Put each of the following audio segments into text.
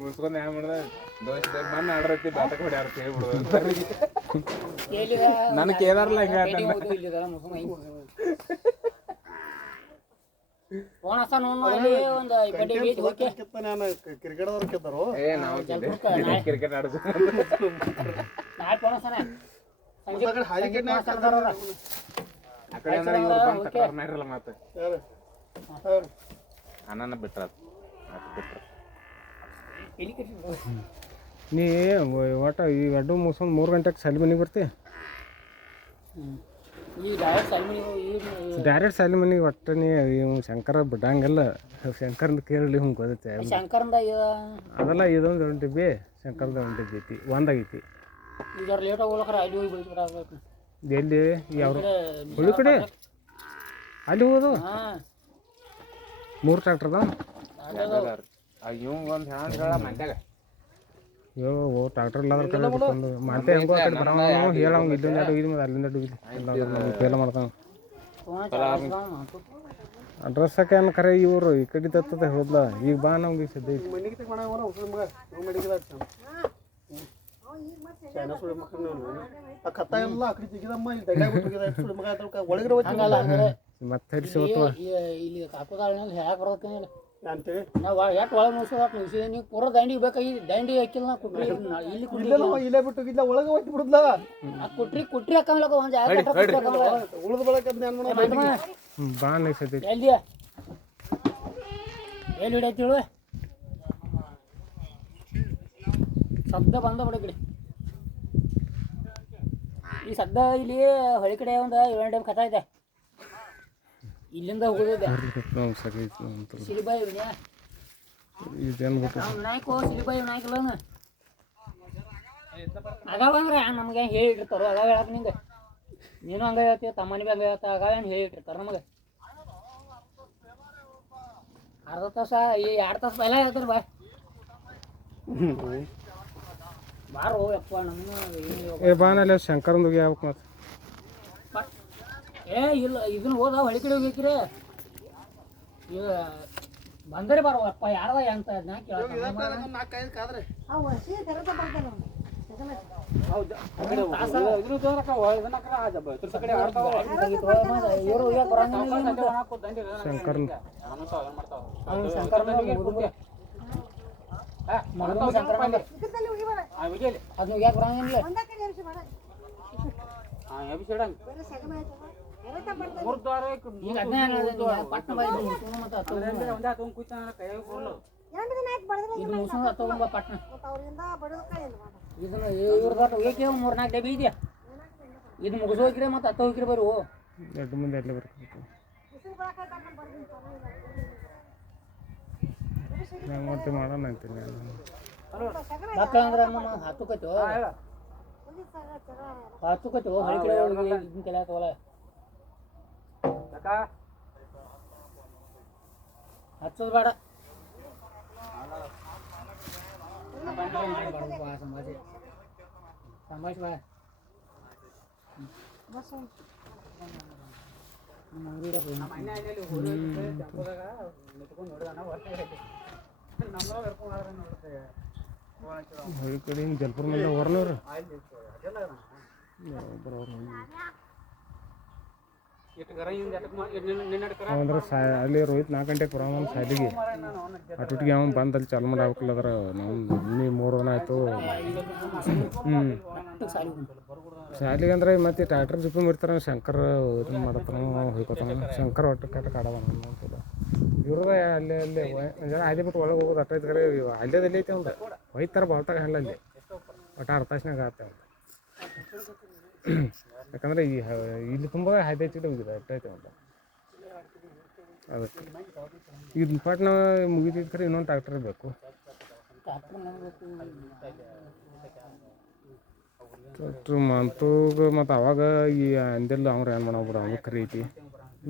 ಮುಸ್ಕೊಂಡು ಹ್ಯಾಂಗ ಮಾಡ್ದ ದೋಸ್ತ ಬಂದು ಆಡ್ರತಿ ಬಾತಕ್ಕೆ ಹೊಡ್ಯಾರ ಹೇಳ್ಬಿಡ್ದು ನನ್ ಕೇದಾರಲ್ಲ ಹಿಂಗ ಕ್ರಿಕೆಟ್ ಆಡುದು ಆ ಕಡೆ ಅಂದ್ರೆ ಇವ್ರು ಬಂದು ತಕ್ರಾರ್ ಮಾಡಿರಲ್ಲ ಮತ್ತೆ ಅನ್ನ ಬಿಟ್ರ ಬಿಟ್ರ ನೀ ಒಟ್ಟು ಈ ಎರಡು ಮುಗಿಸ್ಕೊಂಡು 3 ಗಂಟೆಗೆ ಸಾಲಿ ಮನೆಗೆ ಬರ್ತಿ ಡೈರೆಕ್ಟ್ ಸಾಲಿ ಮನೆಗೆ ಒಟ್ಟು ನೀ ಶಂಕರ ಬಿಡಂಗಿಲ್ಲ ಶಂಕರಂದು ಕೇರಳಿ ಹಿಂಗೆ ಗೊತ್ತೈತೆ ಅದೆಲ್ಲ ಇದೊಂದು ಹೊಂಟಿದ್ವಿ ಶಂಕರದ ಹೊಂಟಿದ್ದೈತಿ ಒಂದಾಗೈತಿ ಎಲ್ಲಿ ಯಾವ ಹುಳಿ ಕಡೆ ಅಲ್ಲಿ ಹೋಗೋದು 3 ಟ್ರ್ಯಾಕ್ಟರ್ದ ಇವಂಗ ಒಂದು ಹೇಳ ಮಂಡ್ಯಾಗ ಅಯ್ಯೋ ಟ್ರ್ಯಾಕ್ಟರ್ ಇಲ್ಲಾಂದ್ರೆ ಕಡೆ ಬಿಟ್ಕೊಂಡು ಮತ್ತೆ ಹೆಂಗೋ ಆ ಕಡೆ ಬರೋಣ ಹೇಳಂಗೆ ಇಲ್ಲಿಂದ ಹೋಗಿದ್ವಿ ಮತ್ತು ಅಲ್ಲಿಂದ ಹೋಗಿದ್ವಿ ಇಲ್ಲ ಫೇಲ್ ಮಾಡ್ತಾನೆ ಅಡ್ರೆಸ್ ಹಾಕ್ಯಾನ ಖರೆ ಇವರು ಈ ಕಡೆ ತತ್ತದ ಹೋದ್ಲ ಈಗ ಬಾ ನಮ್ಗೆ ಸದ್ಯ ಮತ್ತೆ ಹರಿಸಿ ಪೂರ ದಂಡಿ ಬೇಕಾಗಿ ದಂಡಿ ಹಾಕಿಲ್ಲ ಇಲ್ಲೇ ಬಿಟ್ಟು ಒಳಗೆ ಹೋಗಿ ಬಿಡುದ್ಲ ಕುಟ್ರಿ ಹಾಕಂಗ್ಲಕ ಒಂದ್ ಉಳಿದ ಬಳಕ ಬಾ ಸದ್ಯ ಎಲ್ಲಿ ಹಿಡಿಯತ್ತಿಳು ಶಬ್ದ ಬಂದ ಬಿಡ ಕಡೆ ಈ ಸದ್ದ ಇಲ್ಲಿ ಹೊಳಿ ಕಡೆ ಒಂದು 7 ಟೈಮ್ ಕಥಾ ಇದೆ ಇಲ್ಲಿಂದ ಹೋಗೋದಿದೆ ಸಿಲಿಬಾಯಿ ವಿನಾಯಕ ಸಿಲಿಬಾಯಿ ವಿನಾಯಕಲ್ಲ ಅದಾವಂದ್ರೆ ನಮ್ಗೆ ಹೇಳಿಟ್ಟಿರ್ತಾರೋ ಅದಾವ ಹೇಳಕ್ ನಿಂಗೆ ನೀನು ಹಂಗೆ ಹೇಳ್ತೀವಿ ತಮ್ಮನಿ ಭೀ ಹಂಗೆ ಹೇಳ್ತಾ ಅದಾವೇನು ಹೇಳಿಟ್ಟಿರ್ತಾರೆ ನಮಗೆ ಅರ್ಧ ತಾಸ ಈ 2 ತಾಸು ಪೈಲ ಹೇಳ್ತಾರೆ ಬಾರೋ ಯಪ್ಪ ನಮ್ಮ ಬಾನಲ್ಲಿ ಶಂಕರಂದು ಹೋಗ್ಯಾವಕ್ಕೆ ಮತ್ತೆ ಇಲ್ಲ ಇದನ್ನ ಹೋದ ಹೊಳಿ ಕಡೆ ಹೋಗ್ಬೇಕ್ರಿ ಬಂದರೆ ಬರೋಪ್ಪ ಯಾರದ ಅಂತ ಮೂರ್ನಾಲ್ಕು ಡಬ್ಬಿ ಇದೆಯಾ ಇದು ಮುಗಿಸ್ ಹೋಗ್ರಿ ಮತ್ತೆ ಹತ್ತ ಹೋಗ್ರಿ ಬರು ಎರಡು ಮುಂದೆ ಎಲ್ಲ ಬರ್ಬೇಕು ಮತ್ತೆ ಮಾಡೋಣ ಅಂತೀನಿ ಮಕ್ಕಳಂದ್ರೆ ಹತ್ತುಕೈತು ಹೊಳಿ ಕಡೆ ಇದನ್ನ ಕೆಲ ಆತವಲ್ಲ ಹಚ್ಚೋದು ಬೇಡ ಸಂಭಾಷ್ ಬೇಡ ಹೊಳಿ ಕಡೆ ಜಲ್ಪುರ ಮೇಲೆ ಹೊರನವ್ರು ಅಂದ್ರೆ ಅಲ್ಲಿ ರೋಹಿತ್ 4 ಗಂಟೆಗೆ ಬರೋಣ ಶಾಲೆಗೆ ಅಟುಟಿಗೆ ಅವ್ನು ಬಂದು ಅಲ್ಲಿ ಚಾಲು ಮಾಡಿ ಆಗ್ಬೇಕಲ್ಲ ಅದ್ರ ನಾವು 3 ದಿನ ಆಯಿತು ಶಾಲೆಗೆ ಅಂದ್ರೆ ಮತ್ತೆ ಟ್ರ್ಯಾಕ್ಟರ್ ಜಿಪ್ಪು ಇರ್ತಾರ ಶಂಕರ್ ಇದನ್ನು ಮಾಡತ್ತಾನ ಹೋಗ್ಕೋತಾನ ಶಂಕರ್ ಒಟ್ಟು ಕಟ್ಟಕ್ಕೆ ಆಡೋಣ ಇವ್ರದ ಅಲ್ಲೇ ಅದೇ ಬಿಟ್ಟು ಒಳಗೆ ಹೋಗೋದು ಅಟ್ಟೈತೆ ಕರೆ ಅಲ್ಲೇದಲ್ಲಿ ಐತೆ ಒಂದು ಒಯ್ತಾರ ಬಾಲ್ತಾಗ ಹಲ್ಲ ಅಲ್ಲಿ ಒಟ್ಟು 6 ತಾಸ್ನಾಗ ಆತ ಯಾಕಂದ್ರೆ ಇಲ್ಲಿ ತುಂಬ ಹೈದೈತಿಟ್ಟು ಹೋಗಿದೆ ಅಟ್ಟೈತೆ ಅಂತ ಅದಕ್ಕೆ ಇದು ಪಾಟ್ನ ಮುಗಿದಿದ್ದು ಖರೆ ಇನ್ನೊಂದು ಟ್ರ್ಯಾಕ್ಟರ್ ಬೇಕು ಟ್ರ್ಯಾಕ್ಟ್ರ್ ಮಂತೂಗ ಮತ್ತು ಅವಾಗ ಈ ಅಂದೆಲ್ಲ ಅವ್ರು ಏನು ಮಾಡೋಗ್ಬಿಡ ಅವ್ನು ಖರೀ ಐತಿ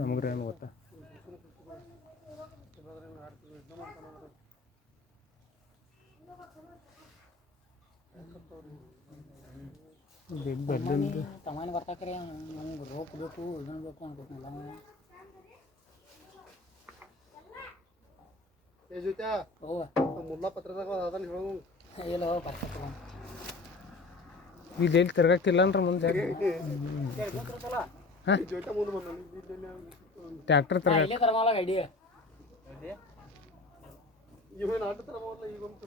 ನಮಗ್ರಿ ಏನು ಗೊತ್ತಾ ತಮಾನಿ ಬರ್ತಾಕ್ರಿ ನಮ್ಗೆ ರೋಪ್ ಬೇಕು ಇದನ್ನು ಬೇಕು ಅನ್ಕೋತಿನಲ್ಲ ಯಜುತ್ಯಾ ಹೋಗ ಮುಲ್ಲಾ ಪತ್ರದಾಗ ಅದನ್ನ ಹೇಳು ಇಲ್ಲ ಬರ್ತಾವ ಇಲ್ಲಿ ಎಲ್ಲಿ ತಿರ್ಗಾಕಿಲ್ಲ ಅಂದ್ರೆ ಮುಂದೆ ಜೊತೆ ಮುಂದೆ ಬಂದ ಟ್ಯಾಕ್ಟರ್ ತಿರ್ಗಾಕ ಇಲ್ಲೇ ತರಮಲ್ಲ ಗಾಡಿ ಇವೇನು ಆಟ ತರ ಮಾಡಲ್ಲ ಈಗ ಒಂದು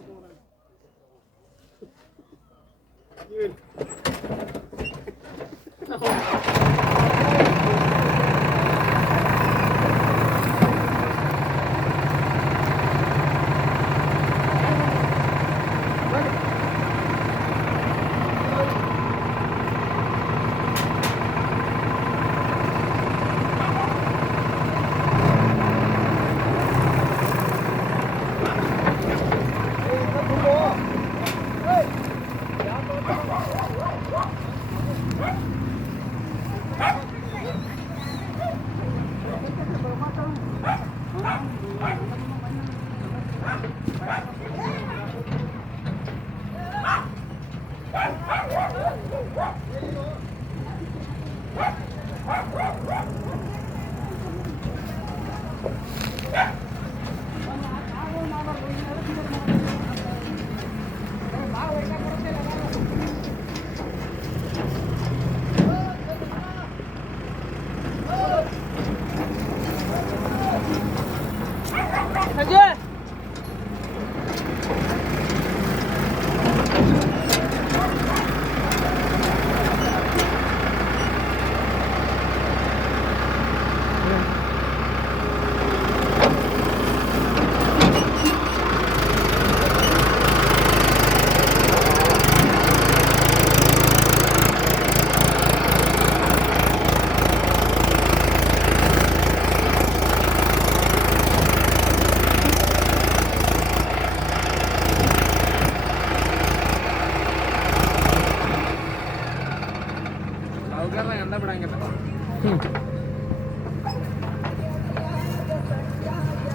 ಎಂದ ಬಿಡಂಗಿಲ್ಲ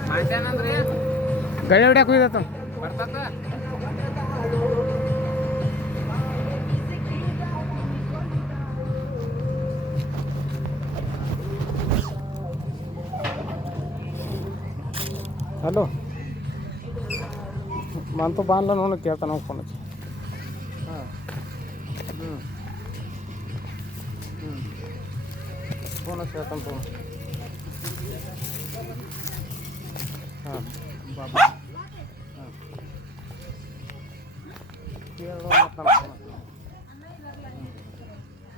ಮಾಡ್ಯಾನಂದ್ರಿ ಗಳೆ ಹೊಡ್ಯಾಕ ಹೋಯ್ದತ್ತ ಬರ್ತದ ಹಲೋ ಮಂತು ಬಾನ್ಲ ನೋಡು ಕೇಳ್ತಾನ ನಾವು ಫೋನ್ ಹಚ್ಚಿ ಹಾಂ ಫೋನ್ ಹಚ್ಚಿ ಹೇಳ್ತಾನೆ ಫೋನ್ ಹಾಂ ಬಾಬಾ ಹಾಂ ಕೇಳೋ ಮತ್ತು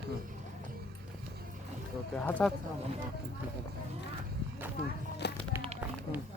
ಹ್ಞೂ ಓಕೆ ಹಚ್ಚ ಹ್ಞೂ ಹ್ಞೂ